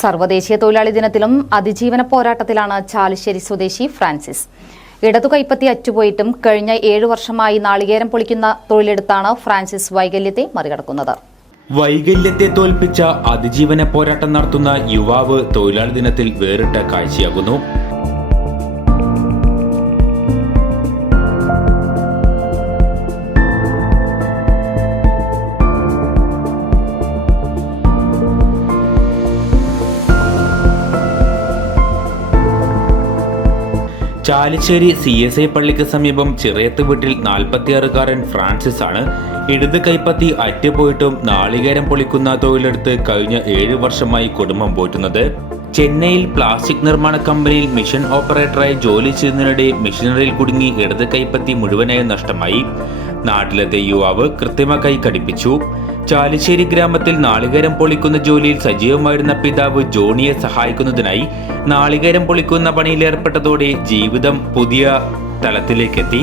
സർവ്വദേശീയ തൊഴിലാളി ദിനത്തിലും അതിജീവന പോരാട്ടത്തിലാണ് ചാലിശ്ശേരി സ്വദേശി ഫ്രാൻസിസ്. ഇടതു കൈപ്പത്തി അറ്റുപോയിട്ടും കഴിഞ്ഞ 7 വർഷമായി നാളികേരം പൊളിക്കുന്ന തൊഴിലെടുത്താണ് ഫ്രാൻസിസ് വൈകല്യത്തെ മറികടക്കുന്നത്. വൈകല്യത്തെ തോൽപ്പിച്ച അതിജീവന പോരാട്ടം നടത്തുന്ന യുവാവ് തൊഴിലാളി ദിനത്തിൽ വേറിട്ട കാഴ്ചയാകുന്നു. ചാലിശ്ശേരി CSI പള്ളിക്ക് സമീപം ചിറയത്ത് വീട്ടിൽ 46-കാരൻ ഫ്രാൻസിസ് ആണ് ഇടത് കൈപ്പത്തി അറ്റുപോയിട്ടും നാളികേരം പൊളിക്കുന്ന തൊഴിലെടുത്ത് കഴിഞ്ഞ 7 വർഷമായി കുടുംബം പോറ്റുന്നത്. ചെന്നൈയിൽ പ്ലാസ്റ്റിക് നിർമ്മാണ കമ്പനിയിൽ മിഷൻ ഓപ്പറേറ്ററായി ജോലി ചെയ്യുന്നതിനിടെ മെഷീനറിയിൽ കുടുങ്ങി ഇടത് കൈപ്പത്തി മുഴുവനായി നഷ്ടമായി. നാട്ടിലെത്തിയ യുവാവ് കൃത്രിമ കൈ ഘടിപ്പിച്ചു. ചാലിശ്ശേരി ഗ്രാമത്തിൽ നാളികേരം പൊളിക്കുന്ന ജോലിയിൽ സജീവമായിരുന്ന പിതാവ് ജോണിയെ സഹായിക്കുന്നതിനായി നാളികേരം പൊളിക്കുന്ന പണിയിലേർപ്പെട്ടതോടെ ജീവിതം പുതിയ തലത്തിലേക്കെത്തി.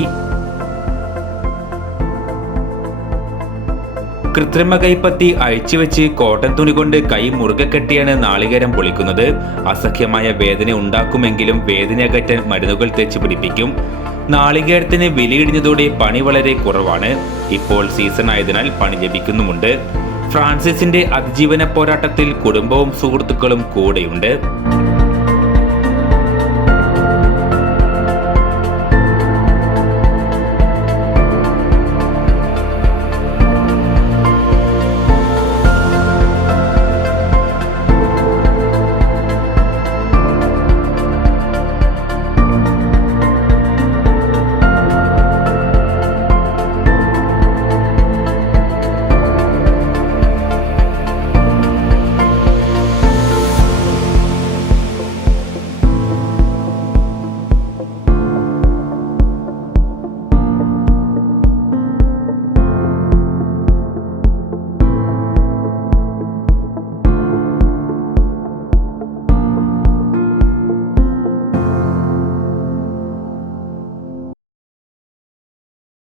കൃത്രിമ കൈപ്പത്തി അഴിച്ചുവെച്ച് കോട്ടൺ തുണി കൊണ്ട് കൈ മുറുകെ കെട്ടിയാണ് നാളികേരം പൊളിക്കുന്നത്. അസഹ്യമായ വേദന ഉണ്ടാക്കുമെങ്കിലും വേദന അകറ്റാൻ മരുന്നുകൾ തേച്ച് പിടിപ്പിക്കും. നാളികേരത്തിന് വിലയിടിഞ്ഞതോടെ പണി വളരെ കുറവാണ്. ഇപ്പോൾ സീസൺ ആയതിനാൽ പണി ലഭിക്കുന്നുമുണ്ട്. ഫ്രാൻസിസിന്റെ അതിജീവന പോരാട്ടത്തിൽ കുടുംബവും സുഹൃത്തുക്കളും കൂടെയുണ്ട്.